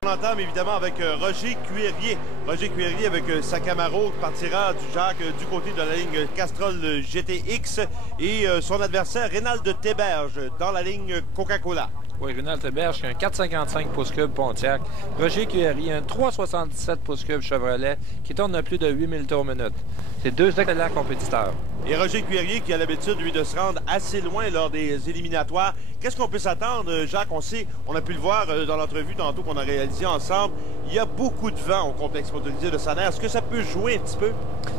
On entame évidemment avec Roger Cuérier. Roger Cuérier avec sa Camaro partira du Jacques du côté de la ligne Castrol GTX et son adversaire Rénald Théberge dans la ligne Coca-Cola. Oui, Rénald Théberge qui a un 4,55 pouces cubes Pontiac. Roger Cuérier, un 3,77 pouces cubes Chevrolet qui tourne à plus de 8000 tours minute. C'est deux excellents compétiteurs. Et Roger Cuérier qui a l'habitude, lui, de se rendre assez loin lors des éliminatoires. Qu'est-ce qu'on peut s'attendre, Jacques? On a pu le voir dans l'entrevue tantôt qu'on a réalisé ensemble. Il y a beaucoup de vent au complexe motorisé de Saner. Est-ce que ça peut jouer un petit peu?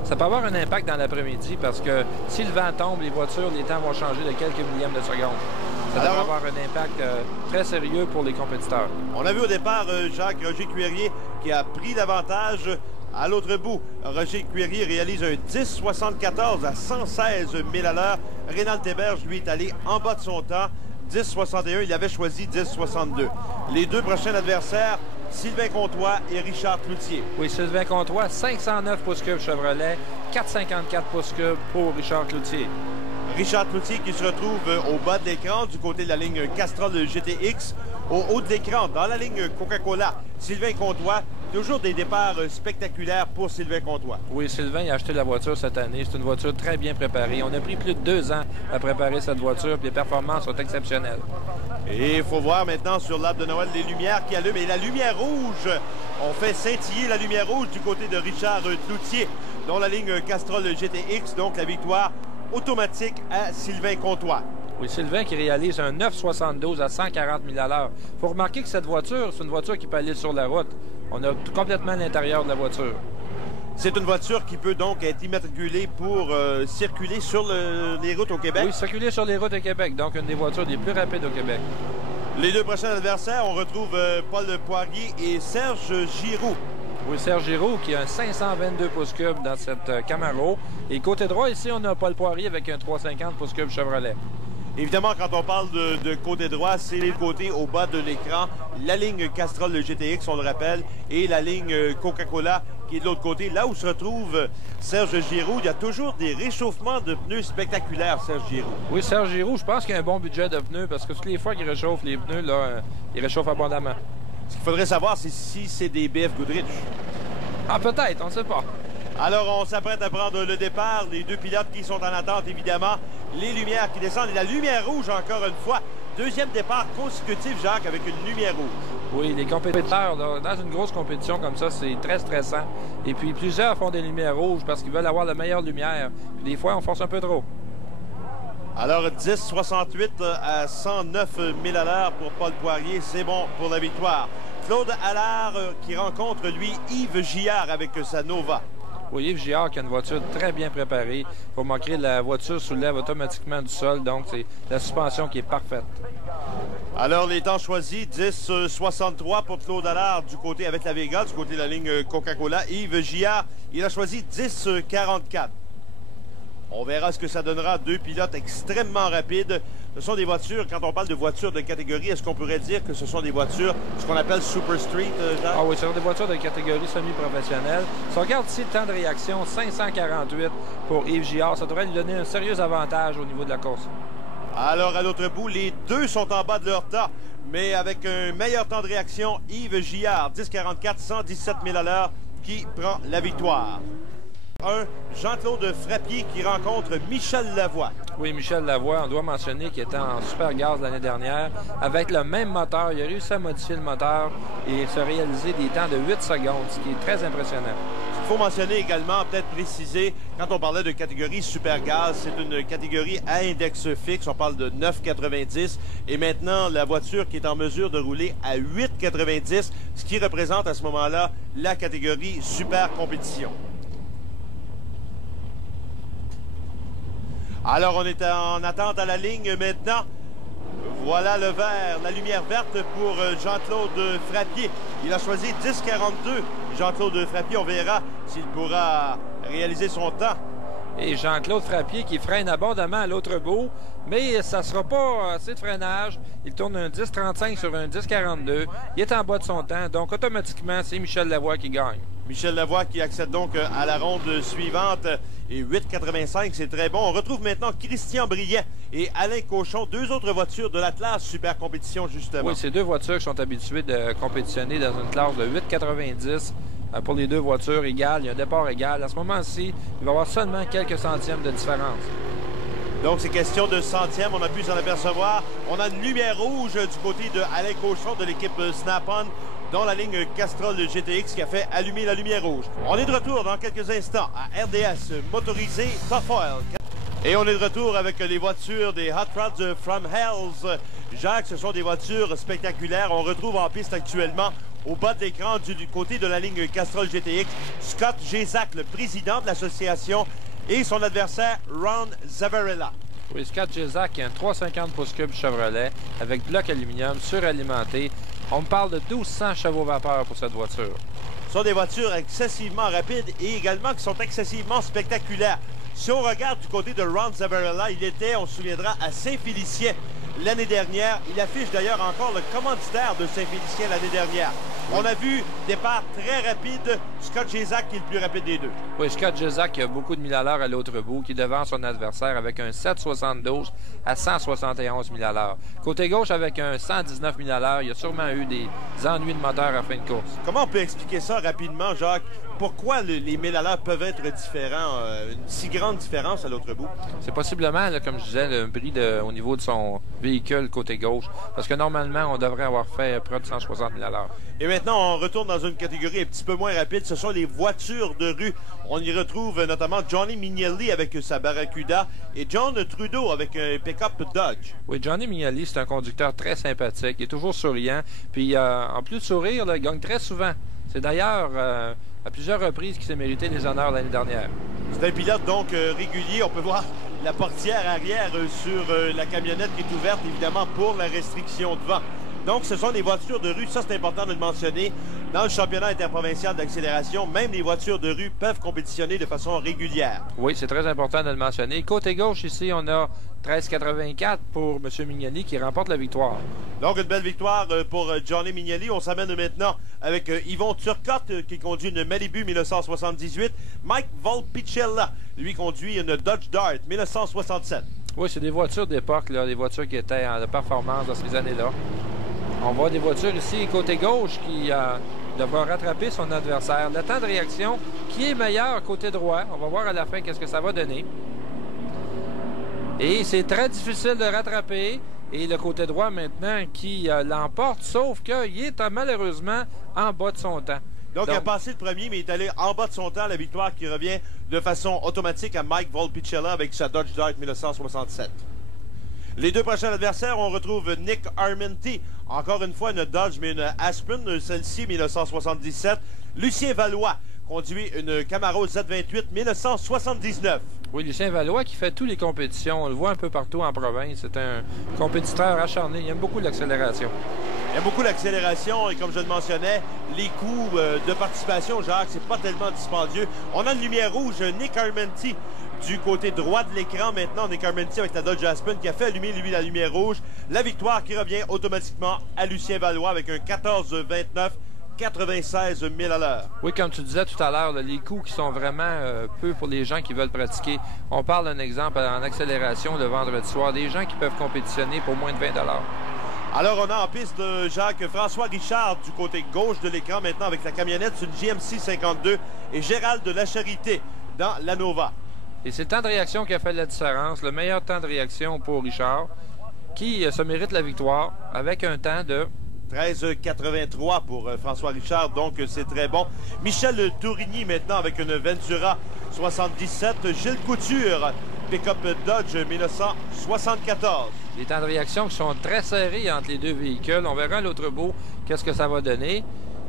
Ça peut avoir un impact dans l'après-midi parce que si le vent tombe, les voitures, les temps vont changer de quelques millièmes de seconde. Ça devrait avoir un impact très sérieux pour les compétiteurs. On a vu au départ, Jacques, Roger Cuérier qui a pris l'avantage. À l'autre bout, Roger Cuérier réalise un 10,74 à 116 000 à l'heure. Rénald Théberge, lui, est allé en bas de son temps. 10,61, il avait choisi 10,62. Les deux prochains adversaires, Sylvain Comtois et Richard Cloutier. Oui, Sylvain Comtois, 509 pouces cubes Chevrolet, 4,54 pouces cubes pour Richard Cloutier. Richard Cloutier qui se retrouve au bas de l'écran du côté de la ligne Castrol GTX. Au haut de l'écran, dans la ligne Coca-Cola, Sylvain Comtois. Toujours des départs spectaculaires pour Sylvain Comtois. Oui, Sylvain a acheté la voiture cette année. C'est une voiture très bien préparée. On a pris plus de 2 ans à préparer cette voiture, puis les performances sont exceptionnelles. Et il faut voir maintenant sur l'arbre de Noël les lumières qui allument. Et la lumière rouge, on fait scintiller la lumière rouge du côté de Richard Cloutier, dans la ligne Castrol GTX. Donc la victoire automatique à Sylvain Comtois. Oui, Sylvain qui réalise un 9,72 à 140 000 à l'heure. Il faut remarquer que cette voiture, c'est une voiture qui peut aller sur la route. On a complètement l'intérieur de la voiture. C'est une voiture qui peut donc être immatriculée pour circuler sur les routes au Québec? Oui, circuler sur les routes au Québec. Donc, une des voitures les plus rapides au Québec. Les deux prochains adversaires, on retrouve Paul Poirier et Serge Giroux. Oui, Serge Giroux qui a un 522 pouces cubes dans cette Camaro. Et côté droit, ici, on a Paul Poirier avec un 350 pouces cubes Chevrolet. Évidemment, quand on parle de côté droit, c'est les côtés au bas de l'écran. La ligne Castrol GTX, on le rappelle, et la ligne Coca-Cola qui est de l'autre côté. Là où se retrouve Serge Giroux, il y a toujours des réchauffements de pneus spectaculaires, Serge Giroux. Oui, Serge Giroux, je pense qu'il a un bon budget de pneus parce que toutes les fois qu'il réchauffe les pneus, là, il réchauffe abondamment. Ce qu'il faudrait savoir, c'est si c'est des BF Goodrich. Ah, peut-être, on ne sait pas. Alors, on s'apprête à prendre le départ. Les deux pilotes qui sont en attente, évidemment. Les lumières qui descendent et la lumière rouge, encore une fois. Deuxième départ consécutif, Jacques, avec une lumière rouge. Oui, les compétiteurs, là, dans une grosse compétition comme ça, c'est très stressant. Et puis, plusieurs font des lumières rouges parce qu'ils veulent avoir la meilleure lumière. Puis, des fois, on force un peu trop. Alors, 10,68 à 109 000 à l'heure pour Paul Poirier. C'est bon pour la victoire. Claude Allard qui rencontre, lui, Yves Gillard avec sa Nova. Oui, Yves Gillard qui a une voiture très bien préparée. Pour manquer, la voiture soulève automatiquement du sol, donc c'est la suspension qui est parfaite. Alors, les temps choisis, 10,63 pour Claude Allard du côté avec la Vega, du côté de la ligne Coca-Cola. Yves Gillard, il a choisi 10,44. On verra ce que ça donnera. Deux pilotes extrêmement rapides. Ce sont des voitures, quand on parle de voitures de catégorie, est-ce qu'on pourrait dire que ce sont des voitures, ce qu'on appelle Super Street, Jacques? Ah oui, ce sont des voitures de catégorie semi-professionnelle. Si on regarde ici le temps de réaction, 548 pour Yves Gillard, ça devrait lui donner un sérieux avantage au niveau de la course. Alors, à l'autre bout, les deux sont en bas de leur temps, mais avec un meilleur temps de réaction, Yves Gillard, 10,44, 117 000 à l'heure, qui prend la victoire. Jean-Claude Frappier qui rencontre Michel Lavoie. Oui, Michel Lavoie, on doit mentionner qu'il était en super gaz l'année dernière. Avec le même moteur, il a réussi à modifier le moteur et se réaliser des temps de 8 secondes, ce qui est très impressionnant. Il faut mentionner également, peut-être préciser, quand on parlait de catégorie super gaz, c'est une catégorie à index fixe, on parle de 9,90 et maintenant la voiture qui est en mesure de rouler à 8,90, ce qui représente à ce moment-là la catégorie super compétition. Alors, on est en attente à la ligne maintenant. Voilà le vert, la lumière verte pour Jean-Claude Frappier. Il a choisi 10,42. Jean-Claude Frappier, on verra s'il pourra réaliser son temps. Et Jean-Claude Frappier qui freine abondamment à l'autre bout, mais ça ne sera pas assez de freinage. Il tourne un 10,35 sur un 10,42. Il est en bas de son temps, donc automatiquement, c'est Michel Lavoie qui gagne. Michel Lavoie qui accède donc à la ronde suivante. Et 8,85, c'est très bon. On retrouve maintenant Christian Briet et Alain Cochon, deux autres voitures de l'Atlas Super Compétition, justement. Oui, c'est deux voitures qui sont habituées de compétitionner dans une classe de 8,90 pour les deux voitures égales. Il y a un départ égal. À ce moment-ci, il va y avoir seulement quelques centièmes de différence. Donc, c'est question de centièmes. On a pu s'en apercevoir. On a une lumière rouge du côté de Alain Cochon de l'équipe Snap-on, dans la ligne Castrol GTX qui a fait allumer la lumière rouge. On est de retour dans quelques instants à RDS motorisé Top Oil. Et on est de retour avec les voitures des Hot Rods from Hells. Jacques, ce sont des voitures spectaculaires. On retrouve en piste actuellement, au bas de l'écran du côté de la ligne Castrol GTX, Scott Gézac, le président de l'association, et son adversaire, Ron Zavarella. Oui, Scott Gézac a un 350 pouces cubes Chevrolet avec bloc aluminium suralimenté. On me parle de 1200 chevaux vapeur pour cette voiture. Ce sont des voitures excessivement rapides et également qui sont excessivement spectaculaires. Si on regarde du côté de Ron Zavarella, il était, on se souviendra, à Saint-Félicien l'année dernière. Il affiche d'ailleurs encore le commanditaire de Saint-Félicien l'année dernière. Oui. On a vu départ très rapide. Scott Gézac qui est le plus rapide des deux. Oui, Scott Gézac a beaucoup de 1000 à l'heure à l'autre bout, qui devance son adversaire avec un 7,72 à 171 000 à l'heure. Côté gauche, avec un 119 000 à l'heure, il y a sûrement eu des ennuis de moteur à la fin de course. Comment on peut expliquer ça rapidement, Jacques? Pourquoi les 1000 à l'heure peuvent être différents, une si grande différence à l'autre bout? C'est possiblement, là, comme je disais, le bris au niveau de son véhicule côté gauche. Parce que normalement, on devrait avoir fait près de 160 000 à l'heure. Et maintenant, on retourne dans une catégorie un petit peu moins rapide. Ce sont les voitures de rue. On y retrouve notamment Johnny Mignelli avec sa Barracuda et John Trudeau avec un pick-up Dodge. Oui, Johnny Mignelli, c'est un conducteur très sympathique. Il est toujours souriant. Puis, en plus de sourire, là, il gagne très souvent. C'est d'ailleurs à plusieurs reprises qu'il s'est mérité les honneurs l'année dernière. C'est un pilote donc régulier. On peut voir la portière arrière sur la camionnette qui est ouverte, évidemment, pour la restriction de vent. Donc, ce sont des voitures de rue. Ça, c'est important de le mentionner. Dans le championnat interprovincial d'accélération, même les voitures de rue peuvent compétitionner de façon régulière. Oui, c'est très important de le mentionner. Côté gauche, ici, on a 13,84 pour M. Mignelli qui remporte la victoire. Donc, une belle victoire pour Johnny Mignelli. On s'amène maintenant avec Yvon Turcotte qui conduit une Malibu 1978. Mike Volpicella, lui, conduit une Dodge Dart 1967. Oui, c'est des voitures d'époque, des voitures qui étaient en performance dans ces années-là. On voit des voitures ici, côté gauche, qui devra rattraper son adversaire. Le temps de réaction qui est meilleur côté droit. On va voir à la fin qu'est-ce que ça va donner. Et c'est très difficile de rattraper. Et le côté droit maintenant qui l'emporte, sauf qu'il est malheureusement en bas de son temps. Donc, il a passé le premier, mais il est allé en bas de son temps. La victoire qui revient de façon automatique à Mike Volpicella avec sa Dodge Dart 1967. Les deux prochains adversaires, on retrouve Nick Armenti. Encore une fois, une Dodge, mais une Aspen, celle-ci 1977. Lucien Valois conduit une Camaro Z28 1979. Oui, Lucien Valois qui fait toutes les compétitions. On le voit un peu partout en province. C'est un compétiteur acharné. Il aime beaucoup l'accélération. Il aime beaucoup l'accélération et comme je le mentionnais, les coûts de participation, Jacques, c'est pas tellement dispendieux. On a une lumière rouge, Nick Armenti du côté droit de l'écran. Maintenant, Nick Armenti avec la Dodge Aspen qui a fait allumer, lui, la lumière rouge. La victoire qui revient automatiquement à Lucien Valois avec un 14,29. 96 000 à l'heure. Oui, comme tu disais tout à l'heure, les coûts qui sont vraiment peu pour les gens qui veulent pratiquer. On parle d'un exemple en accélération le vendredi soir, des gens qui peuvent compétitionner pour moins de 20 $. Alors, on a en piste Jacques-François Richard du côté gauche de l'écran maintenant avec la camionnette. C'est une GMC 52 et Gérald de la Charité dans la Nova. Et c'est le temps de réaction qui a fait la différence. Le meilleur temps de réaction pour Richard qui se mérite la victoire avec un temps de 13,83 pour François Richard, donc c'est très bon. Michel Tourigny maintenant avec une Ventura 77. Gilles Couture, pick-up Dodge 1974. Les temps de réaction qui sont très serrés entre les deux véhicules. On verra à l'autre bout qu'est-ce que ça va donner.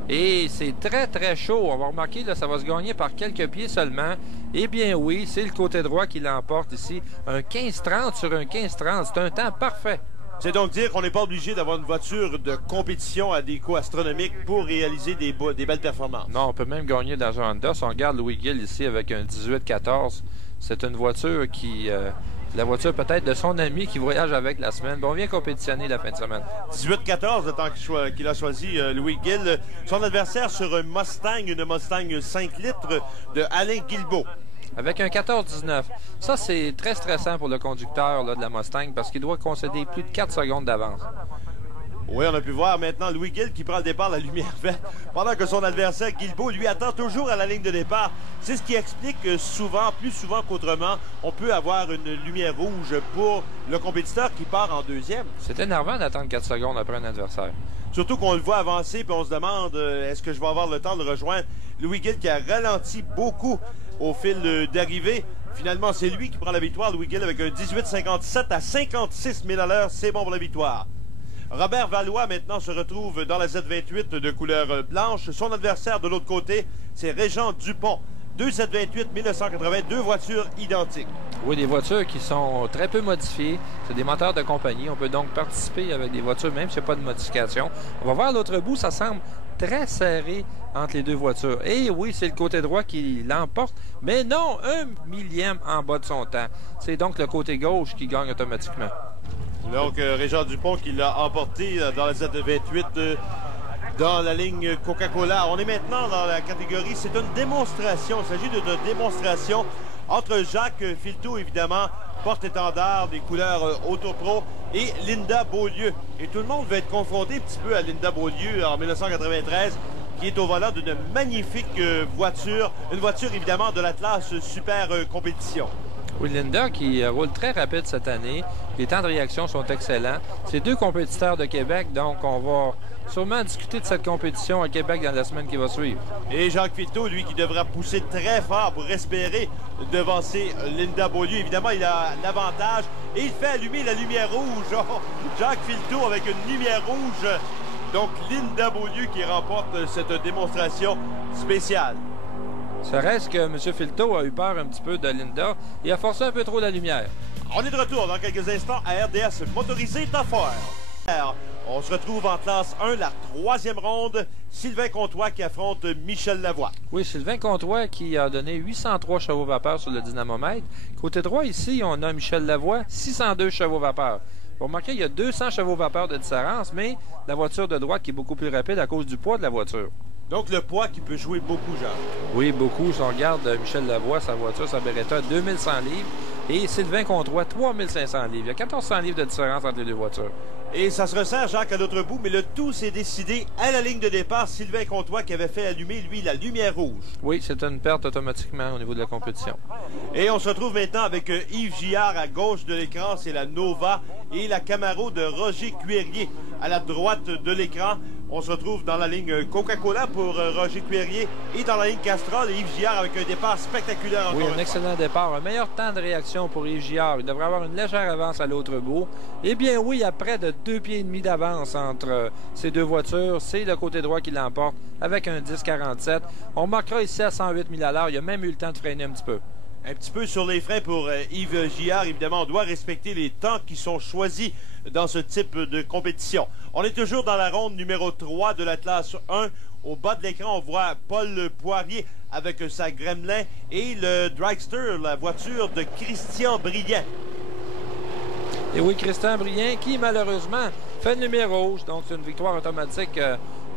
Et c'est très, très chaud. On va remarquer, là, ça va se gagner par quelques pieds seulement. Eh bien oui, c'est le côté droit qui l'emporte ici. Un 15-30 sur un 15-30. C'est un temps parfait. C'est donc dire qu'on n'est pas obligé d'avoir une voiture de compétition à des coûts astronomiques pour réaliser des belles performances. Non, on peut même gagner dans un Honda. Si on regarde Louis Gill ici avec un 18-14, c'est une voiture qui la voiture peut-être de son ami qui voyage avec la semaine. Bon, on vient compétitionner la fin de semaine. 18-14 le temps qu'il a choisi Louis Gill. Son adversaire sur un Mustang, une Mustang 5 litres de Alain Guilbeault. Avec un 14-19. Ça, c'est très stressant pour le conducteur là, de la Mustang parce qu'il doit concéder plus de 4 secondes d'avance. Oui, on a pu voir maintenant Louis Gill qui prend le départ à la lumière verte, pendant que son adversaire Guilbeault lui attend toujours à la ligne de départ. C'est ce qui explique que souvent, plus souvent qu'autrement, on peut avoir une lumière rouge pour le compétiteur qui part en deuxième. C'est énervant d'attendre 4 secondes après un adversaire. Surtout qu'on le voit avancer puis on se demande est-ce que je vais avoir le temps de rejoindre Louis Gill qui a ralenti beaucoup au fil d'arrivée. Finalement, c'est lui qui prend la victoire, Louis Gill, avec un 18,57 à 56 000 à l'heure. C'est bon pour la victoire. Robert Valois, maintenant, se retrouve dans la Z28 de couleur blanche. Son adversaire de l'autre côté, c'est Régent Dupont. 2 Z28 1980, deux voitures identiques. Oui, des voitures qui sont très peu modifiées. C'est des moteurs de compagnie. On peut donc participer avec des voitures, même s'il n'y a pas de modification. On va voir l'autre bout, ça semble très serré entre les deux voitures. Et oui, c'est le côté droit qui l'emporte, mais non, 1 millième en bas de son temps. C'est donc le côté gauche qui gagne automatiquement. Donc, Régent Dupont qui l'a emporté dans la Z28 dans la ligne Coca-Cola. On est maintenant dans la catégorie, c'est une démonstration. Il s'agit d'une démonstration entre Jacques Filteau, évidemment, porte-étendard des couleurs Autopro, et Linda Beaulieu. Et tout le monde va être confronté un petit peu à Linda Beaulieu en 1993, qui est au volant d'une magnifique voiture. Une voiture, évidemment, de la classe Super Compétition. Oui, Linda qui roule très rapide cette année. Les temps de réaction sont excellents. C'est deux compétiteurs de Québec, donc on va sûrement discuter de cette compétition à Québec dans la semaine qui va suivre. Et Jacques Filteau, lui, qui devra pousser très fort pour espérer devancer Linda Beaulieu. Évidemment, il a l'avantage et il fait allumer la lumière rouge. Oh, Jacques Filteau avec une lumière rouge. Donc, Linda Beaulieu qui remporte cette démonstration spéciale. Ça reste que M. Filteau a eu peur un petit peu de Linda et a forcé un peu trop la lumière. On est de retour dans quelques instants à RDS Motorisé Taffaire. On se retrouve en classe 1, la troisième ronde. Sylvain Comtois qui affronte Michel Lavoie. Oui, Sylvain Comtois qui a donné 803 chevaux vapeur sur le dynamomètre. Côté droit, ici, on a Michel Lavoie, 602 chevaux vapeur. Vous remarquez, il y a 200 chevaux vapeur de différence, mais la voiture de droite qui est beaucoup plus rapide à cause du poids de la voiture. Donc, le poids qui peut jouer beaucoup, Jean. Oui, beaucoup. Si on regarde Michel Lavoie, sa voiture, sa Beretta, 2100 livres. Et Sylvain Comtois, 3500 livres. Il y a 1400 livres de différence entre les deux voitures. Et ça se resserre, Jacques, à l'autre bout, mais le tout s'est décidé à la ligne de départ. Sylvain Comtois qui avait fait allumer, lui, la lumière rouge. Oui, c'est une perte automatiquement au niveau de la compétition. Et on se retrouve maintenant avec Yves Gillard à gauche de l'écran, c'est la Nova, et la Camaro de Roger Cuérier à la droite de l'écran. On se retrouve dans la ligne Coca-Cola pour Roger Cuérier et dans la ligne Castrol et Yves Gillard avec un départ spectaculaire. Oui, un excellent départ. Un meilleur temps de réaction pour Yves Gillard. Il devrait avoir une légère avance à l'autre bout. Eh bien oui, il y a près de 2,5 pieds d'avance entre ces deux voitures. C'est le côté droit qui l'emporte avec un 10,47. On marquera ici à 108 000 à l'heure. Il a même eu le temps de freiner un petit peu. Un petit peu sur les freins pour Yves Gillard. Évidemment, on doit respecter les temps qui sont choisis dans ce type de compétition. On est toujours dans la ronde numéro 3 de la classe 1. Au bas de l'écran, on voit Paul Poirier avec sa Gremlin et le Dragster, la voiture de Christian Briand. Et oui, Christian Briand qui, malheureusement, fait une lumière rouge. Donc, c'est une victoire automatique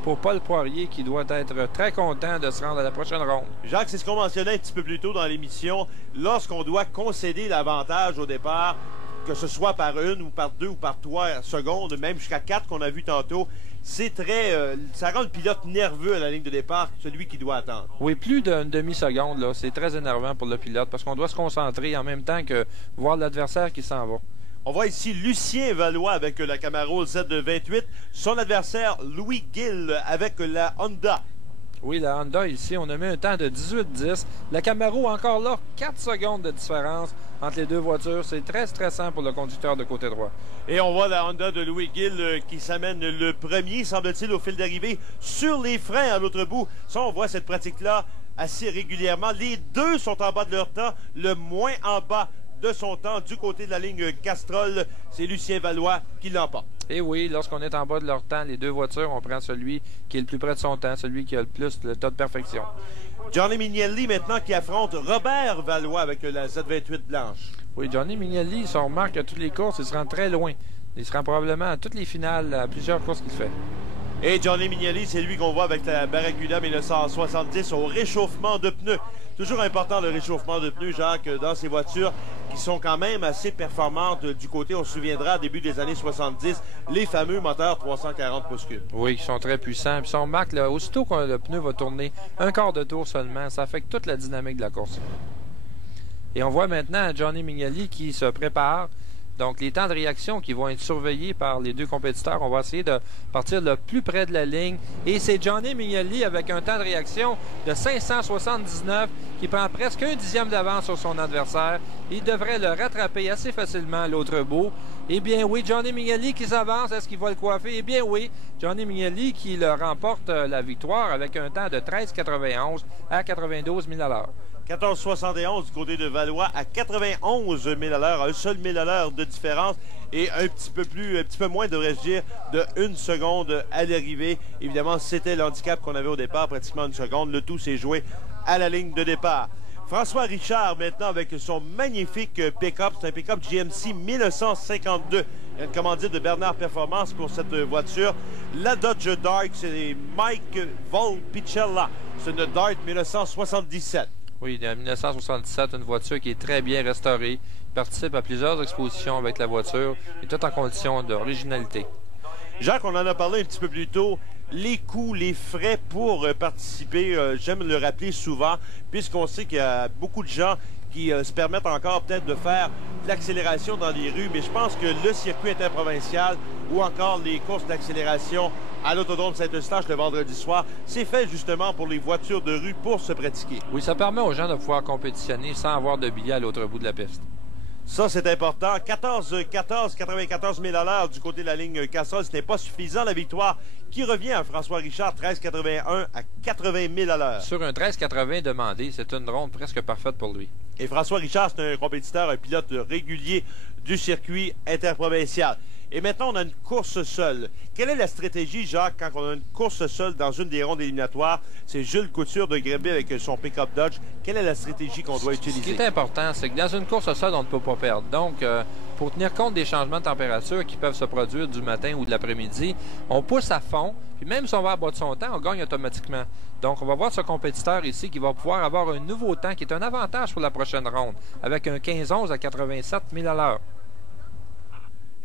pour Paul Poirier qui doit être très content de se rendre à la prochaine ronde. Jacques, c'est ce qu'on mentionnait un petit peu plus tôt dans l'émission. Lorsqu'on doit concéder l'avantage au départ, que ce soit par 1 ou par 2 ou par 3 secondes, même jusqu'à 4 qu'on a vu tantôt, c'est très... ça rend le pilote nerveux à la ligne de départ, celui qui doit attendre. Oui, plus d'une demi-seconde, là, c'est très énervant pour le pilote parce qu'on doit se concentrer en même temps que voir l'adversaire qui s'en va. On voit ici Lucien Valois avec la Camaro Z28, son adversaire Louis Gill avec la Honda. Oui, la Honda ici, on a mis un temps de 18-10. La Camaro, encore là, 4 secondes de différence entre les deux voitures. C'est très stressant pour le conducteur de côté droit. Et on voit la Honda de Louis Gill qui s'amène le premier, semble-t-il, au fil d'arrivée sur les freins à l'autre bout. Ça, on voit cette pratique-là assez régulièrement. Les deux sont en bas de leur temps, le moins en bas de son temps du côté de la ligne Castrol. C'est Lucien Valois qui l'emporte. Et oui, lorsqu'on est en bas de leur temps, les deux voitures, on prend celui qui est le plus près de son temps, celui qui a le plus le tas de perfection. Johnny Mignelli maintenant qui affronte Robert Valois avec la Z28 blanche. Oui, Johnny Mignelli, si on remarque à toutes les courses, il se rend très loin. Il se rend probablement à toutes les finales, à plusieurs courses qu'il fait. Et Johnny Mignelli, c'est lui qu'on voit avec la Barracuda 1970 au réchauffement de pneus. Toujours important le réchauffement de pneus, Jacques, dans ces voitures qui sont quand même assez performantes du côté, on se souviendra, début des années 70, les fameux moteurs 340 pouces cubes. Oui, qui sont très puissants. Puis si on remarque, là, aussitôt que le pneu va tourner un quart de tour seulement, ça affecte toute la dynamique de la course. Et on voit maintenant Johnny Mignelli qui se prépare. Donc, les temps de réaction qui vont être surveillés par les deux compétiteurs, on va essayer de partir le plus près de la ligne. Et c'est Johnny Mignelli avec un temps de réaction de 579 qui prend presque un dixième d'avance sur son adversaire. Il devrait le rattraper assez facilement à l'autre bout. Eh bien oui, Johnny Mignelli qui s'avance, est-ce qu'il va le coiffer? Eh bien oui, Johnny Mignelli qui le remporte la victoire avec un temps de 13,91 à 92 000 à l'heure. 14,71 du côté de Valois à 91 000 à l'heure, un seul 1000 à l'heure de différence et un petit peu moins, devrais-je dire, de 1 seconde à l'arrivée. Évidemment, c'était l'handicap qu'on avait au départ, pratiquement 1 seconde. Le tout s'est joué à la ligne de départ. François Richard, maintenant, avec son magnifique pick-up. C'est un pick-up GMC 1952. Il y a une commandite de Bernard Performance pour cette voiture. La Dodge Dart, c'est Mike Volpicella. C'est une Dart 1977. Oui, en 1977, une voiture qui est très bien restaurée. Il participe à plusieurs expositions avec la voiture et tout en condition d'originalité. Jacques, on en a parlé un petit peu plus tôt. Les coûts, les frais pour participer, j'aime le rappeler souvent, puisqu'on sait qu'il y a beaucoup de gens qui se permettent encore peut-être de faire de l'accélération dans les rues, mais je pense que le circuit interprovincial ou encore les courses d'accélération à l'Autodrome Saint-Eustache le vendredi soir, c'est fait justement pour les voitures de rue pour se pratiquer. Oui, ça permet aux gens de pouvoir compétitionner sans avoir de billets à l'autre bout de la piste. Ça, c'est important. 94 000 à l'heure du côté de la ligne Castrol. Ce n'est pas suffisant. La victoire qui revient à François Richard, 13,81 à 80 000 à l'heure. Sur un 13,80 demandé, c'est une ronde presque parfaite pour lui. Et François Richard, c'est un compétiteur, un pilote régulier du circuit interprovincial. Et maintenant, on a une course seule. Quelle est la stratégie, Jacques, quand on a une course seule dans une des rondes éliminatoires? C'est Jules Couture de Grimby avec son pick-up Dodge. Quelle est la stratégie qu'on doit utiliser? Ce qui est important, c'est que dans une course seule, on ne peut pas perdre. Donc, pour tenir compte des changements de température qui peuvent se produire du matin ou de l'après-midi, on pousse à fond. Puis même si on va à bas de son temps, on gagne automatiquement. Donc, on va voir ce compétiteur ici qui va pouvoir avoir un nouveau temps qui est un avantage pour la prochaine ronde, avec un 15-11 à 87 000 à l'heure.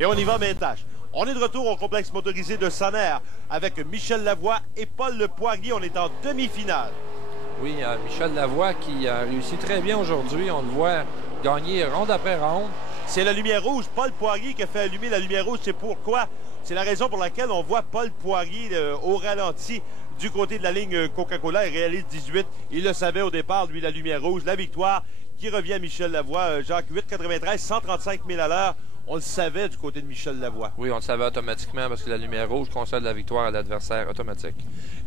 Et on y va, main tâche. On est de retour au complexe motorisé de Saner avec Michel Lavoie et Paul Le Poirier. On est en demi-finale. Oui, Michel Lavoie qui a réussi très bien aujourd'hui. On le voit gagner ronde après ronde. C'est la lumière rouge. Paul Poirier qui a fait allumer la lumière rouge. C'est pourquoi? C'est la raison pour laquelle on voit Paul Poirier au ralenti du côté de la ligne Coca-Cola. Il réalise 18. Il le savait au départ, lui, la lumière rouge. La victoire qui revient à Michel Lavoie. Jacques, 8,93, 135 000 à l'heure. On le savait du côté de Michel Lavoie. Oui, on le savait automatiquement parce que la lumière rouge concède la victoire à l'adversaire automatique.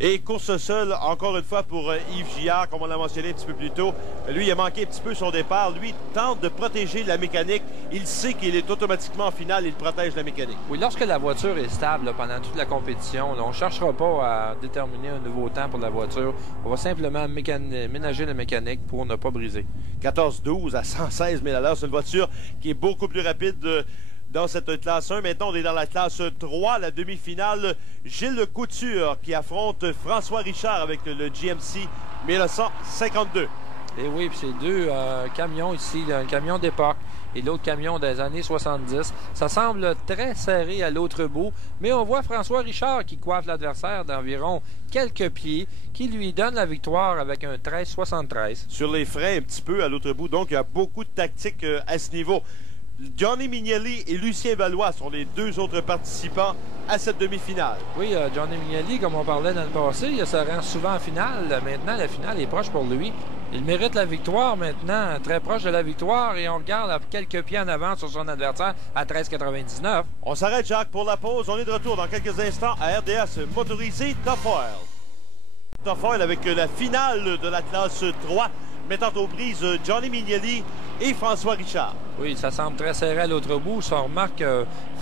Et course seule, encore une fois, pour Yves Gillard, comme on l'a mentionné un petit peu plus tôt. Lui, il a manqué un petit peu son départ. Lui, tente de protéger la mécanique. Il sait qu'il est automatiquement en finale. Il protège la mécanique. Oui, lorsque la voiture est stable pendant toute la compétition, on ne cherchera pas à déterminer un nouveau temps pour la voiture. On va simplement ménager la mécanique pour ne pas briser. 14-12 à 116 000 à l'heure. C'est une voiture qui est beaucoup plus rapide dans cette classe 1. Maintenant, on est dans la classe 3, la demi-finale. Gilles Couture qui affronte François Richard avec le GMC 1952. Et oui, puis c'est deux camions ici, un camion d'époque et l'autre camion des années 70. Ça semble très serré à l'autre bout, mais on voit François Richard qui coiffe l'adversaire d'environ quelques pieds, qui lui donne la victoire avec un 13,73. Sur les freins un petit peu à l'autre bout, donc il y a beaucoup de tactique à ce niveau. Johnny Mignelli et Lucien Valois sont les deux autres participants à cette demi-finale. Oui, Johnny Mignelli, comme on parlait dans le passé, il se rend souvent en finale. Maintenant, la finale est proche pour lui. Il mérite la victoire maintenant, très proche de la victoire, et on regarde à quelques pieds en avant sur son adversaire à 13,99. On s'arrête, Jacques, pour la pause. On est de retour dans quelques instants à RDS Motorisé Top Oil. Top Oil avec la finale de la classe 3. mettant aux prises Johnny Mignelli et François Richard. Oui, ça semble très serré à l'autre bout. Si on remarque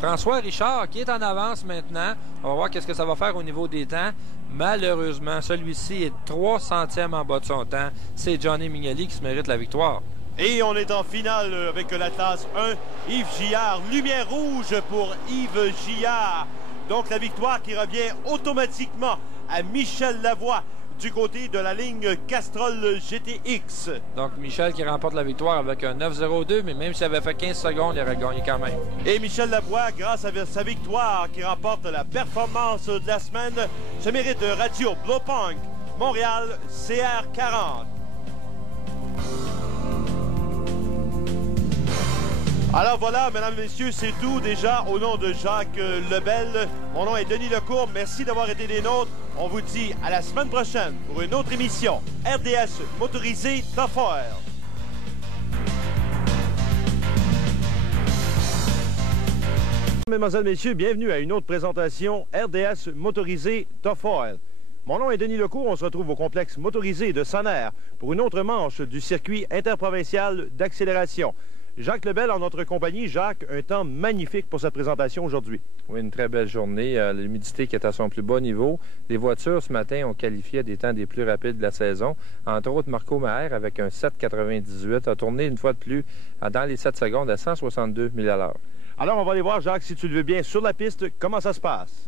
François Richard qui est en avance maintenant. On va voir qu'est-ce que ça va faire au niveau des temps. Malheureusement, celui-ci est 3 centièmes en bas de son temps. C'est Johnny Mignelli qui se mérite la victoire. Et on est en finale avec l'Atlas 1, Yves Gillard. Lumière rouge pour Yves Gillard. Donc la victoire qui revient automatiquement à Michel Lavoie du côté de la ligne Castrol GTX. Donc Michel qui remporte la victoire avec un 9-0-2, mais même s'il avait fait 15 secondes, il aurait gagné quand même. Et Michel Lavoie, grâce à sa victoire qui remporte la performance de la semaine, se mérite de Radio Blowpunk Montréal CR40. Alors voilà, mesdames et messieurs, c'est tout déjà au nom de Jacques Lebel. Mon nom est Denis Lecourt. Merci d'avoir été des nôtres. On vous dit à la semaine prochaine pour une autre émission RDS Motorisé Top Oil. Mesdemoiselles, messieurs, bienvenue à une autre présentation RDS Motorisé Top Oil. Mon nom est Denis Lecourt. On se retrouve au complexe motorisé de Sonners pour une autre manche du circuit interprovincial d'accélération. Jacques Lebel en notre compagnie. Jacques, un temps magnifique pour cette présentation aujourd'hui. Oui, une très belle journée. L'humidité qui est à son plus bas niveau. Les voitures, ce matin, ont qualifié des temps des plus rapides de la saison. Entre autres, Marco Maher, avec un 7,98, a tourné une fois de plus dans les 7 secondes à 162 000 à l'heure. Alors, on va aller voir, Jacques, si tu le veux bien, sur la piste, comment ça se passe.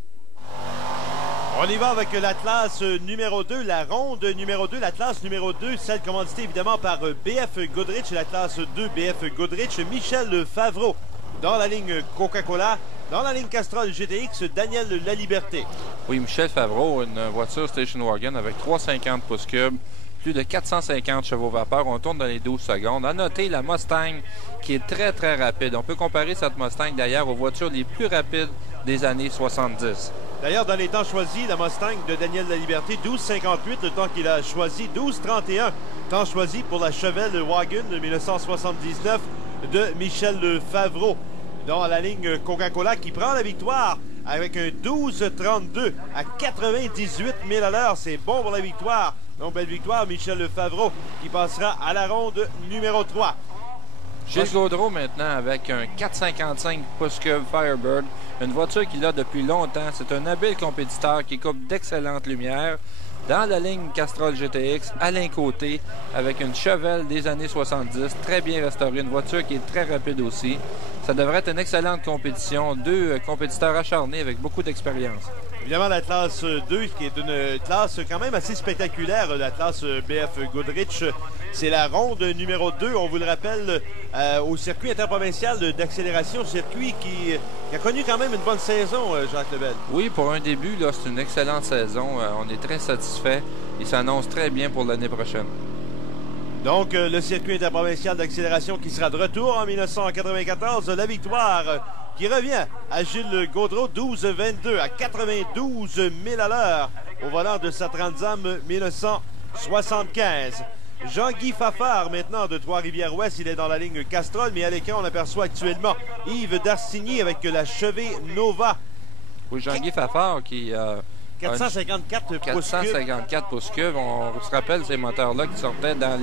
On y va avec l'Atlas numéro 2, la ronde numéro 2, l'Atlas numéro 2, celle commanditée évidemment par BF Goodrich, l'Atlas 2 BF Goodrich, Michel Favreau dans la ligne Coca-Cola, dans la ligne Castrol GTX, Daniel Laliberté. Oui, Michel Favreau, une voiture station wagon avec 350 pouces cubes, plus de 450 chevaux vapeur, on tourne dans les 12 secondes. À noter la Mustang qui est très très rapide. On peut comparer cette Mustang d'ailleurs aux voitures les plus rapides des années 70. D'ailleurs, dans les temps choisis, la Mustang de Daniel Laliberté, 12,58, le temps qu'il a choisi, 12,31, temps choisi pour la Chevelle Wagon de 1979 de Michel Favreau. Dans la ligne Coca-Cola qui prend la victoire avec un 12,32 à 98 000 à l'heure. C'est bon pour la victoire. Donc, belle victoire, Michel Favreau qui passera à la ronde numéro 3. Gilles Gaudreau maintenant avec un 455 pouces cube Firebird, une voiture qu'il a depuis longtemps. C'est un habile compétiteur qui coupe d'excellentes lumières. Dans la ligne Castrol GTX, Alain Côté, avec une Chevelle des années 70, très bien restaurée, une voiture qui est très rapide aussi. Ça devrait être une excellente compétition, deux compétiteurs acharnés avec beaucoup d'expérience. Évidemment, la classe 2, qui est une classe quand même assez spectaculaire, la classe BF Goodrich. C'est la ronde numéro 2, on vous le rappelle, au circuit interprovincial d'accélération, circuit qui a connu quand même une bonne saison, Jacques Lebel. Oui, pour un début, c'est une excellente saison. On est très satisfait. Il s'annonce très bien pour l'année prochaine. Donc, le circuit interprovincial d'accélération qui sera de retour en 1994. La victoire qui revient à Gilles Gaudreau, 12,22 à 92 000 à l'heure au volant de sa Transam 1975. Jean-Guy Fafard, maintenant de Trois-Rivières-Ouest, il est dans la ligne Castrol, mais à l'écran, on aperçoit actuellement Yves Darcigny avec la Chevée Nova. Oui, Jean-Guy Fafard qui... 454 pouces cubes. On se rappelle ces moteurs-là qui sortaient dans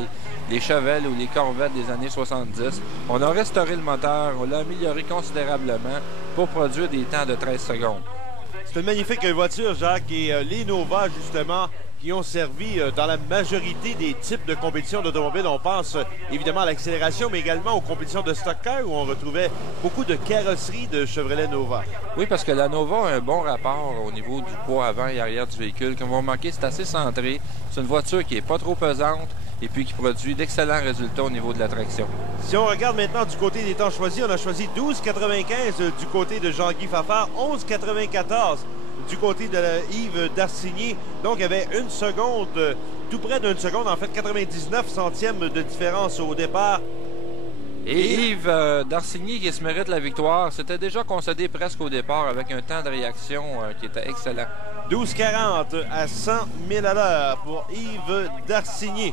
les Chevelles ou les Corvettes des années 70. On a restauré le moteur, on l'a amélioré considérablement pour produire des temps de 13 secondes. C'est une magnifique voiture, Jacques, et les Nova, justement, qui ont servi dans la majorité des types de compétitions d'automobiles. On pense évidemment à l'accélération, mais également aux compétitions de stock car où on retrouvait beaucoup de carrosseries de Chevrolet Nova. Oui, parce que la Nova a un bon rapport au niveau du poids avant et arrière du véhicule. Comme vous remarquez, c'est assez centré. C'est une voiture qui n'est pas trop pesante et puis qui produit d'excellents résultats au niveau de la traction. Si on regarde maintenant du côté des temps choisis, on a choisi 12,95 du côté de Jean-Guy Fafard, 11,94 du côté de Yves Darcigny. Donc, il y avait une seconde, tout près d'une seconde, en fait, 99 centièmes de différence au départ. Et Yves Darcigny qui se mérite la victoire, c'était déjà concédé presque au départ avec un temps de réaction qui était excellent. 12,40 à 100 000 à l'heure pour Yves Darcigny.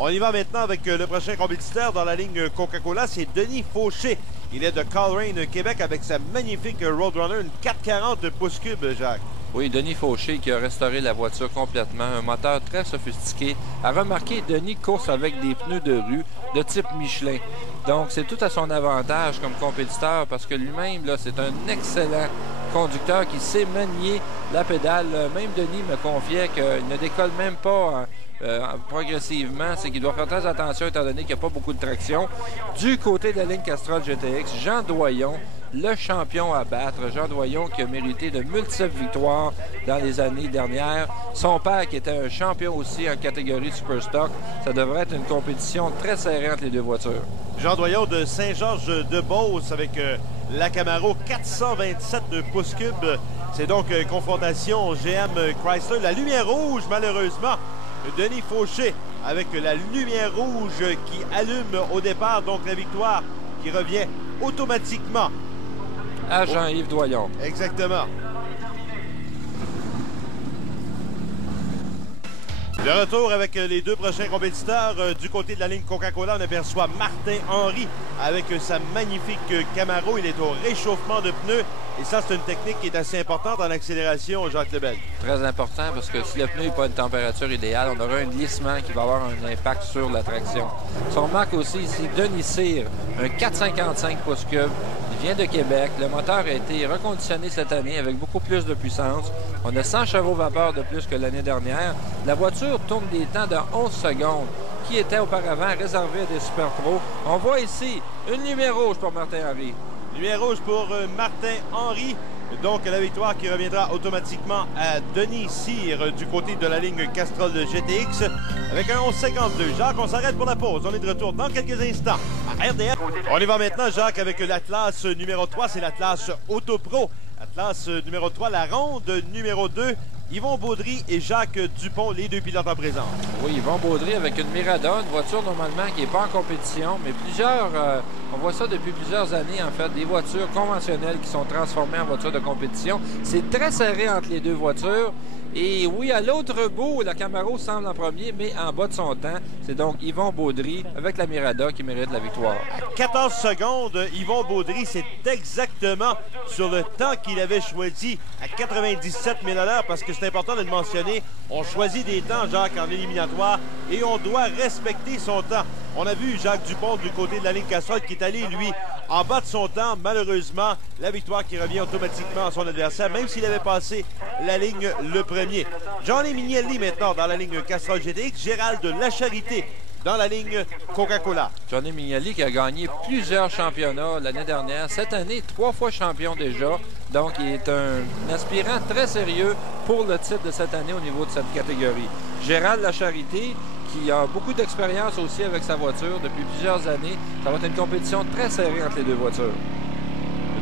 On y va maintenant avec le prochain compétiteur dans la ligne Coca-Cola, c'est Denis Fauché. Il est de Coleraine, Québec, avec sa magnifique Roadrunner, une 440 pouces cubes, Jacques. Oui, Denis Fauché qui a restauré la voiture complètement. Un moteur très sophistiqué. À remarquer, Denis course avec des pneus de rue de type Michelin. Donc, c'est tout à son avantage comme compétiteur parce que lui-même, là, c'est un excellent conducteur qui sait manier la pédale. Même Denis me confiait qu'il ne décolle même pas progressivement. C'est qu'il doit faire très attention étant donné qu'il n'y a pas beaucoup de traction. Du côté de la ligne Castrol GTX, Jean Doyon, le champion à battre. Jean Doyon qui a mérité de multiples victoires dans les années dernières. Son père qui était un champion aussi en catégorie Superstock. Ça devrait être une compétition très serrée entre les deux voitures. Jean Doyon de Saint-Georges-de-Beauce avec la Camaro 427 pouces cubes. C'est donc confrontation GM Chrysler. La lumière rouge, malheureusement. Denis Fauché avec la lumière rouge qui allume au départ. Donc la victoire qui revient automatiquement à Jean-Yves Doyon. Exactement. De retour avec les deux prochains compétiteurs. Du côté de la ligne Coca-Cola, on aperçoit Martin Henry avec sa magnifique Camaro. Il est au réchauffement de pneus. Et ça, c'est une technique qui est assez importante en accélération, Jacques Lebel. Très important parce que si le pneu n'est pas une température idéale, on aura un glissement qui va avoir un impact sur la traction. Si on remarque aussi ici Denis Cyr, un 455 pouces cubes. Il vient de Québec. Le moteur a été reconditionné cette année avec beaucoup plus de puissance. On a 100 chevaux vapeur de plus que l'année dernière. La voiture tourne des temps de 11 secondes qui étaient auparavant réservés à des super pros. On voit ici une lumière rouge pour Martin Henry. Lumière rouge pour Martin Henry. Donc la victoire qui reviendra automatiquement à Denis Cyr du côté de la ligne Castrol de GTX avec un 11,52. Jacques, on s'arrête pour la pause. On est de retour dans quelques instants à RDS. On y va maintenant, Jacques, avec l'Atlas numéro 3. C'est l'Atlas Autopro. Atlas numéro 3, la ronde numéro 2. Yvon Baudry et Jacques Dupont, les deux pilotes en présence. Oui, Yvon Baudry avec une Mirada, une voiture normalement qui n'est pas en compétition, mais on voit ça depuis plusieurs années en fait, des voitures conventionnelles qui sont transformées en voitures de compétition. C'est très serré entre les deux voitures. Et oui, à l'autre bout, la Camaro semble en premier, mais en bas de son temps. C'est donc Yvon Baudry avec la Mirada qui mérite la victoire. À 14 secondes, Yvon Baudry, c'est exactement sur le temps qu'il avait choisi à 97 000 à l'heure, parce que c'est important de le mentionner. On choisit des temps, Jacques, en éliminatoire, et on doit respecter son temps. On a vu Jacques Dupont du côté de la ligne Castrol qui est allé, lui, en bas de son temps. Malheureusement, la victoire qui revient automatiquement à son adversaire, même s'il avait passé la ligne le premier. Johnny Mignelli maintenant dans la ligne Castrol GTX. Gérald Lacharité dans la ligne Coca-Cola. Johnny Mignelli qui a gagné plusieurs championnats l'année dernière. Cette année, 3 fois champion déjà. Donc, il est un aspirant très sérieux pour le titre de cette année au niveau de cette catégorie. Gérald Lacharité qui a beaucoup d'expérience aussi avec sa voiture depuis plusieurs années. Ça va être une compétition très serrée entre les deux voitures.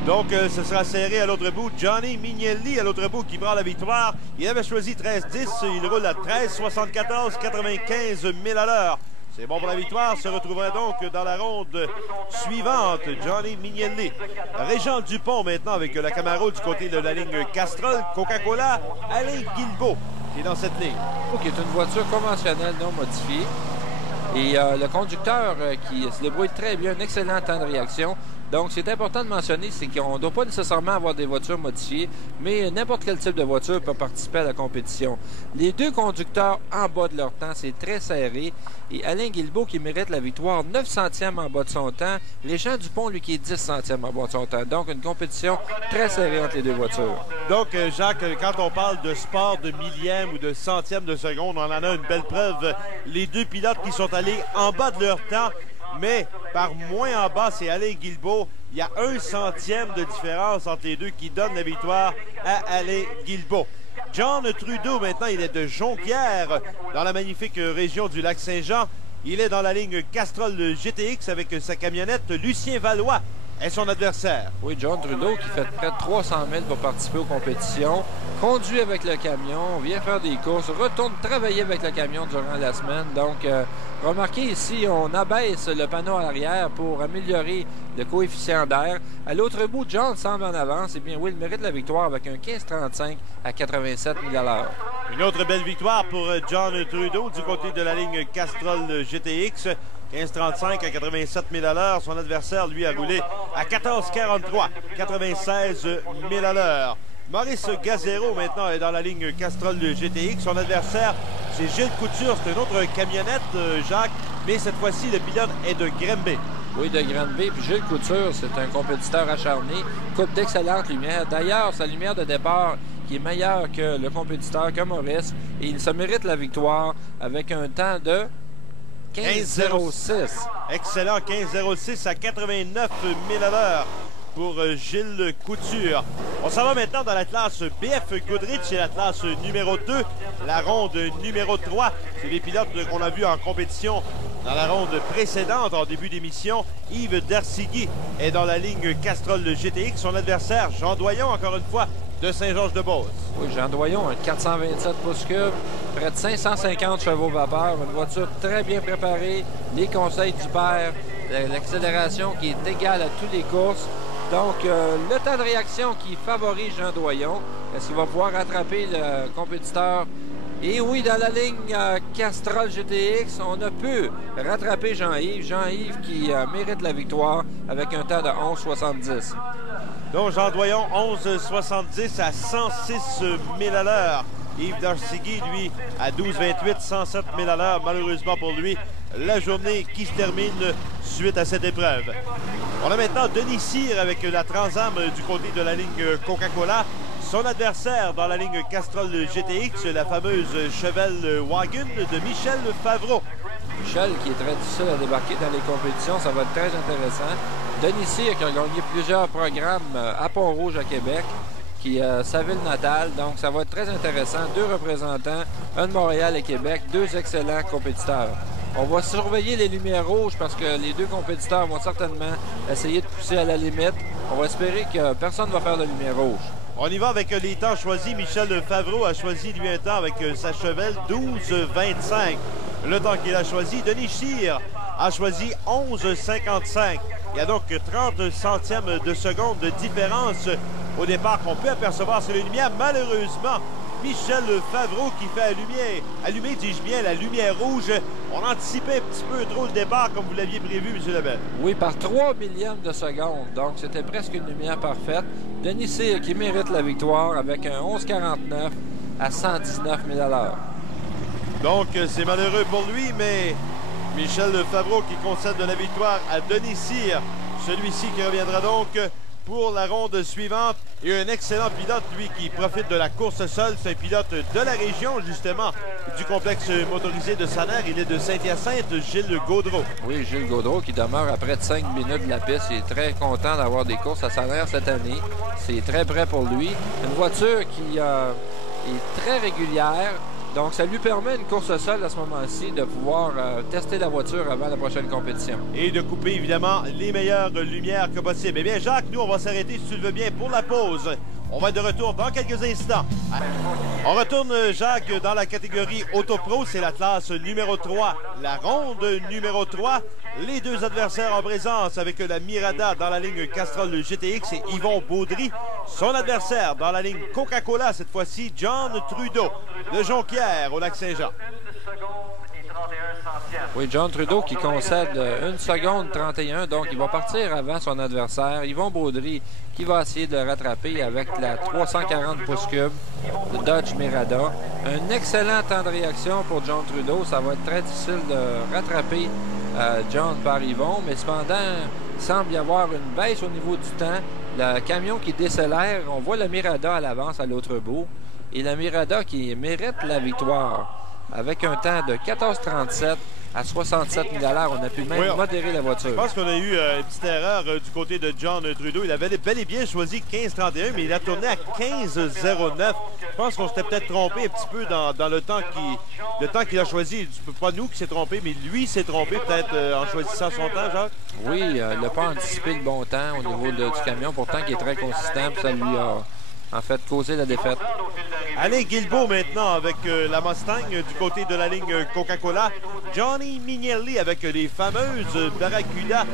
Donc, ce sera serré à l'autre bout. Johnny Mignelli à l'autre bout qui prend la victoire. Il avait choisi 13-10. Il roule à 13-74, 95 000 à l'heure. C'est bon pour la victoire. Se retrouvera donc dans la ronde suivante. Johnny Mignelli. Régent Dupont maintenant avec la Camaro du côté de la ligne Castrol. Coca-Cola, Alain Guilbeault qui est dans cette ligne. Qui est une voiture conventionnelle non modifiée. Et le conducteur qui se débrouille très bien, un excellent temps de réaction. Donc, c'est important de mentionner, c'est qu'on ne doit pas nécessairement avoir des voitures modifiées, mais n'importe quel type de voiture peut participer à la compétition. Les deux conducteurs en bas de leur temps, c'est très serré. Et Alain Guilbeault qui mérite la victoire, 9 centièmes en bas de son temps. Régent Dupont, lui, qui est 10 centièmes en bas de son temps. Donc, une compétition très serrée entre les deux voitures. Donc, Jacques, quand on parle de sport de millième ou de centième de seconde, on en a une belle preuve. Les deux pilotes qui sont allés en bas de leur temps, mais par moins en bas, c'est Alain Guilbeault. Il y a 1 centième de différence entre les deux qui donne la victoire à Alain Guilbeault. John Trudeau, maintenant, il est de Jonquière, dans la magnifique région du Lac-Saint-Jean. Il est dans la ligne Castrol GTX avec sa camionnette. Lucien Valois est son adversaire. Oui, John Trudeau qui fait près de 300 000 pour participer aux compétitions. Conduit avec le camion, vient faire des courses, retourne travailler avec le camion durant la semaine. Donc, remarquez ici, on abaisse le panneau à l'arrière pour améliorer le coefficient d'air. À l'autre bout, John semble en avance. Eh bien, oui, il mérite la victoire avec un 15,35 à 87 000 à l'heure. Une autre belle victoire pour John Trudeau du côté de la ligne Castrol GTX. 15,35 à 87 000 à l'heure. Son adversaire, lui, a roulé à 14,43, 96 000 à l'heure. Maurice Gazero maintenant est dans la ligne Castrol GTX. Son adversaire, c'est Gilles Couture. C'est une autre camionnette, Jacques, mais cette fois-ci, le pilote est de Granby. Oui, de Granby. Puis Gilles Couture, c'est un compétiteur acharné. Coupe d'excellentes lumières. D'ailleurs, sa lumière de départ qui est meilleure que le compétiteur, que Maurice. Et il se mérite la victoire avec un temps de 15,06. Excellent, 15,06 à 89 000 à l'heure pour Gilles Couture. On s'en va maintenant dans la classe BF Goodrich, c'est la classe numéro 2, la ronde numéro 3. C'est les pilotes qu'on a vus en compétition dans la ronde précédente, en début d'émission. Yves Dersigui est dans la ligne Castrol GTX. Son adversaire, Jean Doyon, encore une fois, de Saint-Georges-de-Beauce. Oui, Jean Doyon, un 427 pouces cubes, près de 550 chevaux vapeur, une voiture très bien préparée, les conseils du père, l'accélération qui est égale à toutes les courses. Donc, le temps de réaction qui favorise Jean Doyon. Est-ce qu'il va pouvoir rattraper le compétiteur? Et oui, dans la ligne Castrol GTX, on a pu rattraper Jean-Yves. Jean-Yves qui mérite la victoire avec un temps de 11,70. Donc, Jean Doyon, 11,70 à 106 000 à l'heure. Yves Darcigui, lui, à 12,28, 107 000 à l'heure. Malheureusement pour lui, la journée qui se termine suite à cette épreuve. On a maintenant Denis Cyr avec la Trans-Am du côté de la ligne Coca-Cola. Son adversaire dans la ligne Castrol GTX, la fameuse Chevelle Wagon de Michel Favreau. Michel qui est très difficile à débarquer dans les compétitions, ça va être très intéressant. Denis Cyr qui a gagné plusieurs programmes à Pont-Rouge à Québec, qui est sa ville natale, donc ça va être très intéressant. Deux représentants, un de Montréal et Québec, deux excellents compétiteurs. On va surveiller les lumières rouges parce que les deux compétiteurs vont certainement essayer de pousser à la limite. On va espérer que personne ne va faire de lumière rouge. On y va avec les temps choisis. Michel Favreau a choisi lui un temps avec sa Chevelle 12,25. Le temps qu'il a choisi, Denis Cyr a choisi 11,55. Il y a donc 30 centièmes de seconde de différence au départ qu'on peut apercevoir sur les lumières. Malheureusement, Michel Favreau qui fait allumer, dis-je bien, la lumière rouge. On anticipait un petit peu trop le départ comme vous l'aviez prévu, M. Lebel. Oui, par 3 millièmes de seconde. Donc, c'était presque une lumière parfaite. Denis Cyr qui mérite la victoire avec un 11,49 à 119 000 à l'heure. Donc, c'est malheureux pour lui, mais Michel Favreau qui concède de la victoire à Denis Cyr. Celui-ci qui reviendra donc pour la ronde suivante. Et un excellent pilote, lui, qui profite de la course seule. C'est un pilote de la région, justement, du complexe motorisé de Saner. Il est de Saint-Hyacinthe, Gilles Gaudreau. Oui, Gilles Gaudreau qui demeure à près de 5 minutes de la piste. Il est très content d'avoir des courses à Saner cette année. C'est très prêt pour lui. Une voiture qui est très régulière. Donc, ça lui permet une course seule à ce moment-ci de pouvoir tester la voiture avant la prochaine compétition. Et de couper, évidemment, les meilleures lumières que possible. Eh bien, Jacques, nous, on va s'arrêter, si tu le veux bien, pour la pause. On va être de retour dans quelques instants. On retourne, Jacques, dans la catégorie Autopro. C'est la classe numéro 3, la ronde numéro 3. Les deux adversaires en présence avec la Mirada dans la ligne Castrol GTX et Yvon Baudry. Son adversaire dans la ligne Coca-Cola, cette fois-ci, John Trudeau de Jonquière au Lac-Saint-Jean. Oui, John Trudeau qui concède 1 seconde 31, donc il va partir avant son adversaire. Yvon Baudry qui va essayer de le rattraper avec la 340 pouces cubes de Dodge Mirada. Un excellent temps de réaction pour John Trudeau. Ça va être très difficile de rattraper John par Yvon, mais cependant, il semble y avoir une baisse au niveau du temps. Le camion qui décélère, on voit la Mirada à l'avance à l'autre bout. Et la Mirada qui mérite la victoire avec un temps de 14,37 à 67 000 $. On a pu même modérer la voiture. Je pense qu'on a eu une petite erreur du côté de John Trudeau. Il avait bel et bien choisi 15,31, mais il a tourné à 15,09. Je pense qu'on s'était peut-être trompé un petit peu dans le temps qu'il a choisi. Pas nous qui s'est trompé, mais lui s'est trompé peut-être en choisissant son temps, Jacques. Oui, il n'a pas anticipé le bon temps au niveau du camion, pourtant qui est très consistant, puis ça lui a en fait causé la défaite. Alain Guilbeault maintenant avec la Mustang du côté de la ligne Coca-Cola. Johnny Mignelli avec les fameuses Barracuda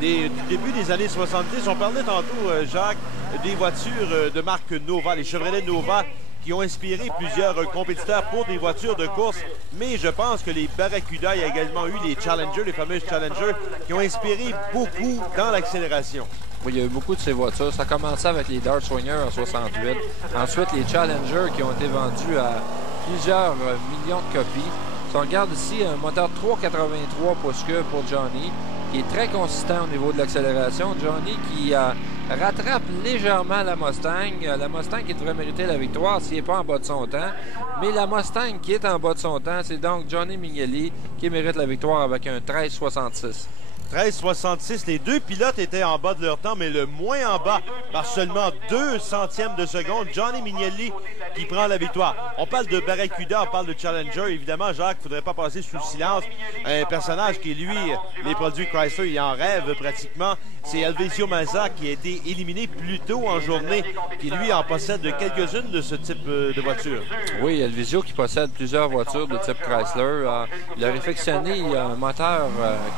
du début des années 70. On parlait tantôt, Jacques, des voitures de marque Nova, les Chevrolet Nova qui ont inspiré plusieurs compétiteurs pour des voitures de course, mais je pense que les Barracuda, il y a également eu les Challenger, les fameuses Challenger, qui ont inspiré beaucoup dans l'accélération. Oui, il y a eu beaucoup de ces voitures. Ça a commencé avec les Dart Swinger en 68. Ensuite, les Challenger qui ont été vendus à plusieurs millions de copies. Si on regarde ici, un moteur 383 pouces cubes pour Johnny, qui est très consistant au niveau de l'accélération. Johnny qui rattrape légèrement la Mustang. La Mustang qui devrait mériter la victoire s'il n'est pas en bas de son temps. Mais la Mustang qui est en bas de son temps, c'est donc Johnny Mignelli qui mérite la victoire avec un 13,66. 13,66. Les deux pilotes étaient en bas de leur temps, mais le moins en bas par seulement 2 centièmes de seconde. Johnny Mignelli qui prend la victoire. On parle de Barracuda, on parle de Challenger. Évidemment, Jacques, il ne faudrait pas passer sous le silence un personnage qui, lui, les produits Chrysler, il en rêve pratiquement. C'est Elvisio Mazza qui a été éliminé plus tôt en journée, qui, lui, en possède quelques-unes de ce type de voiture. Oui, Elvisio qui possède plusieurs voitures de type Chrysler. Il a réfectionné un moteur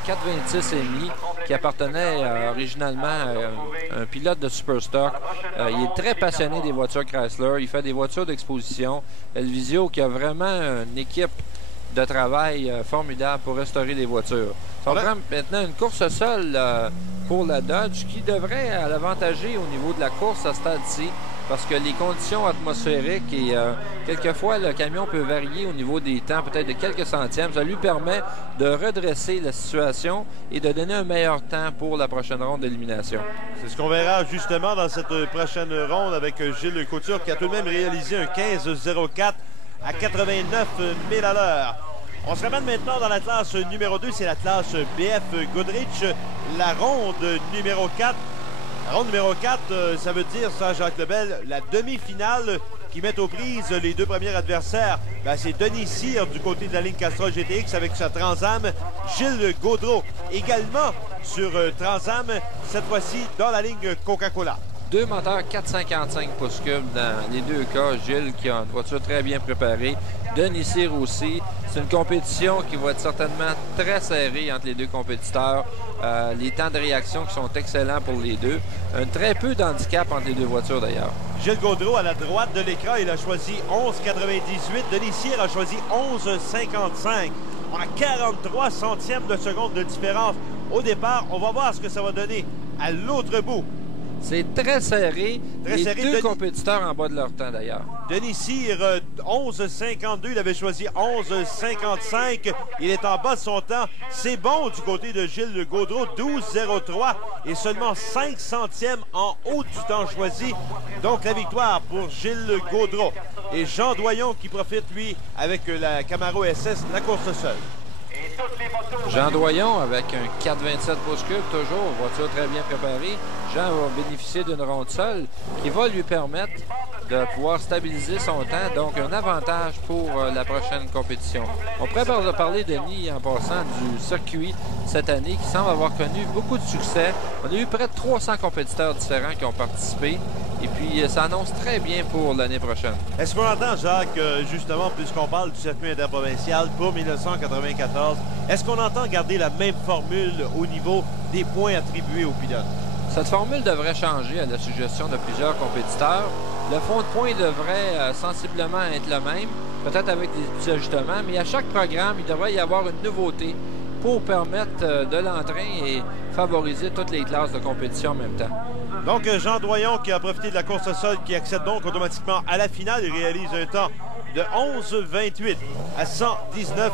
426 qui appartenait originalement à un pilote de Superstock. Il est très passionné des voitures Chrysler. Il fait des voitures d'exposition. Elvisio qui a vraiment une équipe de travail formidable pour restaurer des voitures. On prend maintenant une course seule pour la Dodge qui devrait l'avantager au niveau de la course à ce stade-ci, parce que les conditions atmosphériques et quelquefois le camion peut varier au niveau des temps, peut-être de quelques centièmes. Ça lui permet de redresser la situation et de donner un meilleur temps pour la prochaine ronde d'élimination. C'est ce qu'on verra justement dans cette prochaine ronde avec Gilles Couture qui a tout de même réalisé un 15,04 à 89 000 à l'heure. On se ramène maintenant dans la classe numéro 2, c'est la classe BF Goodrich, la ronde numéro 4. La ronde numéro 4, ça veut dire, ça, Jacques Lebel, la demi-finale qui met aux prises les deux premiers adversaires. Ben, c'est Denis Cyr du côté de la ligne Castrol GTX avec sa Trans-Am. Gilles Gaudreau également sur Trans-Am, cette fois-ci dans la ligne Coca-Cola. Deux moteurs 455 pouces cubes dans les deux cas. Gilles qui a une voiture très bien préparée. Denis Cyr aussi. C'est une compétition qui va être certainement très serrée entre les deux compétiteurs. Les temps de réaction qui sont excellents pour les deux. Très peu d'handicap entre les deux voitures d'ailleurs. Gilles Gaudreau à la droite de l'écran, il a choisi 11,98. Denis Cyr a choisi 11,55. On a 43 centièmes de seconde de différence au départ. On va voir ce que ça va donner à l'autre bout. C'est très serré. Les deux compétiteurs en bas de leur temps, d'ailleurs. Denis Cyr, 11,52. Il avait choisi 11,55. Il est en bas de son temps. C'est bon du côté de Gilles Gaudreau, 12,03 et seulement 5 centièmes en haut du temps choisi. Donc, la victoire pour Gilles Gaudreau. Et Jean Doyon qui profite, lui, avec la Camaro SS, la course seule. Jean Doyon avec un 4,27 pouces cubes, toujours, voiture très bien préparée. Jean va bénéficier d'une ronde seule qui va lui permettre de pouvoir stabiliser son temps, donc un avantage pour la prochaine compétition. On pourrait parler, Denis, en passant du circuit cette année qui semble avoir connu beaucoup de succès. On a eu près de 300 compétiteurs différents qui ont participé. Et puis, ça annonce très bien pour l'année prochaine. Est-ce qu'on entend, Jacques, justement, puisqu'on parle du circuit interprovincial pour 1994, est-ce qu'on entend garder la même formule au niveau des points attribués aux pilotes? Cette formule devrait changer à la suggestion de plusieurs compétiteurs. Le fond de points devrait sensiblement être le même, peut-être avec des petits ajustements, mais à chaque programme, il devrait y avoir une nouveauté pour permettre de l'entrain et favoriser toutes les classes de compétition en même temps. Donc, Jean Doyon qui a profité de la course seule, qui accède donc automatiquement à la finale. Il réalise un temps de 11,28 à 119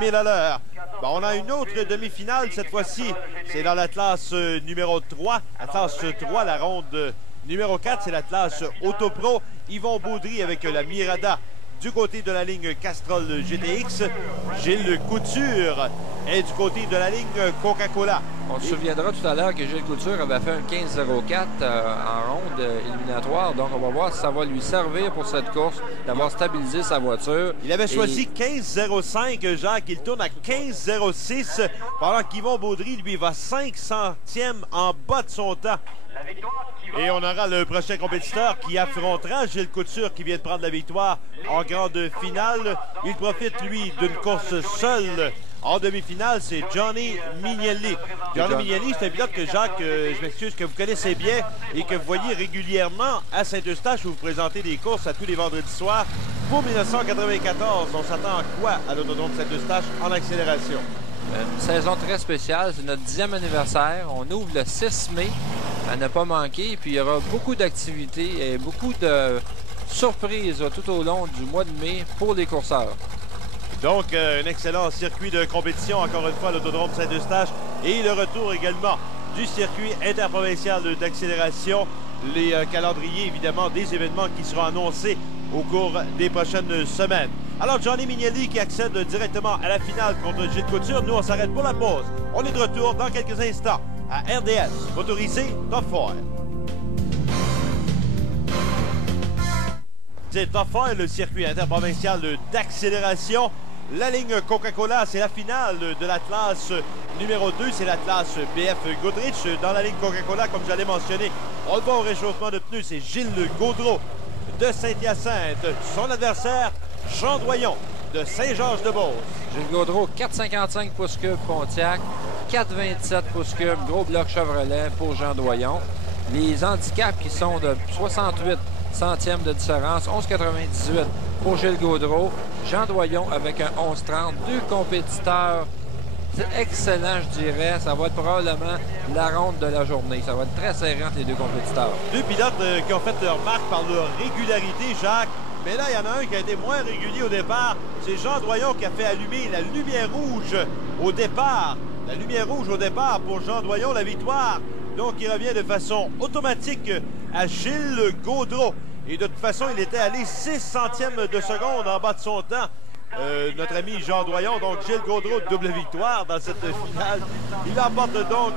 000 à l'heure. Bon, on a une autre demi-finale cette fois-ci. C'est dans la classe numéro 3. La classe 3, la ronde numéro 4, c'est la classe Autopro. Yvon Baudry avec la Mirada du côté de la ligne Castrol GTX. Gilles Couture est du côté de la ligne Coca-Cola. On se souviendra tout à l'heure que Gilles Couture avait fait un 15,04 en ronde éliminatoire. Donc, on va voir si ça va lui servir pour cette course, d'avoir stabilisé sa voiture. Il avait choisi 15,05, Jacques. Il tourne à 15,06, pendant qu'Yvon Baudry, lui, va 5 centièmes en bas de son temps. Et on aura le prochain compétiteur qui affrontera Gilles Couture qui vient de prendre la victoire en grande finale. Il profite, lui, d'une course seule En demi-finale, c'est Johnny Mignelli. Johnny Mignelli, c'est un pilote que Jacques, je m'excuse, que vous connaissez bien et que vous voyez régulièrement à Saint-Eustache où vous présentez des courses à tous les vendredis soirs. Pour 1994, on s'attend à quoi à l'Autodrome Saint-Eustache en accélération? Une saison très spéciale, c'est notre 10e anniversaire. On ouvre le 6 mai, à ne pas manquer. Puis il y aura beaucoup d'activités et beaucoup de surprises tout au long du mois de mai pour les coureurs. Donc, un excellent circuit de compétition, encore une fois, l'Autodrome Saint-Eustache. Et le retour également du circuit interprovincial d'accélération. Les calendriers, évidemment, des événements qui seront annoncés au cours des prochaines semaines. Alors, Johnny Mignelli qui accède directement à la finale contre Gilles Couture. Nous, on s'arrête pour la pause. On est de retour dans quelques instants à RDS, motorisé Top 4. C'est Top 4, le circuit interprovincial d'accélération. La ligne Coca-Cola, c'est la finale de la classe numéro 2. C'est la classe BF Goodrich. Dans la ligne Coca-Cola, comme j'allais mentionner, on le voit au réchauffement de pneus, c'est Gilles Gaudreau de Saint-Hyacinthe. Son adversaire, Jean Doyon de Saint-Georges-de-Beauce. Gilles Gaudreau, 4,55 pouces cubes Pontiac, 4,27 pouces cubes gros bloc Chevrolet pour Jean Doyon. Les handicaps qui sont de 68 centièmes de différence, 11,98 pour Gilles Gaudreau. Jean Doyon avec un 11,30. Deux compétiteurs excellents, je dirais. Ça va être probablement la ronde de la journée. Ça va être très serré entre les deux compétiteurs. Deux pilotes qui ont fait leur marque par leur régularité, Jacques. Mais là, il y en a un qui a été moins régulier au départ. C'est Jean Doyon qui a fait allumer la lumière rouge au départ. La lumière rouge au départ pour Jean Doyon, la victoire. Donc, il revient de façon automatique à Gilles Gaudreau. Et de toute façon, il était allé 6 centièmes de seconde en bas de son temps. Notre ami Jean Doyon, donc Gilles Gaudreau, double victoire dans cette finale. Il emporte donc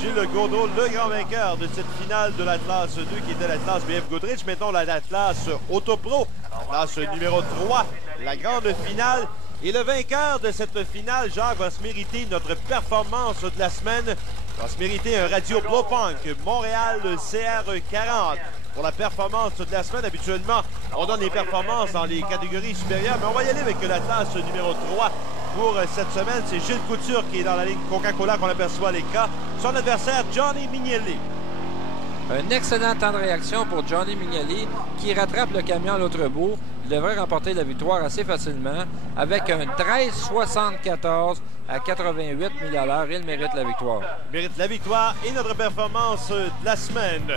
Gilles Gaudreau, le grand vainqueur de cette finale de la classe 2 qui était la classe BF Goodrich. Mettons la classe Autopro, la classe numéro 3, la grande finale. Et le vainqueur de cette finale, Jacques, va se mériter notre performance de la semaine. Va se mériter un Radio Blowpunk Montréal CR40. Pour la performance de la semaine, habituellement, on donne les performances dans les catégories supérieures, mais on va y aller avec la classe numéro 3 pour cette semaine. C'est Gilles Couture qui est dans la ligne Coca-Cola qu'on aperçoit les cas. Son adversaire, Johnny Mignelli. Un excellent temps de réaction pour Johnny Mignelli qui rattrape le camion à l'autre bout. Il devrait remporter la victoire assez facilement avec un 13,74 à 88 000 $. Il mérite la victoire. Il mérite la victoire et notre performance de la semaine.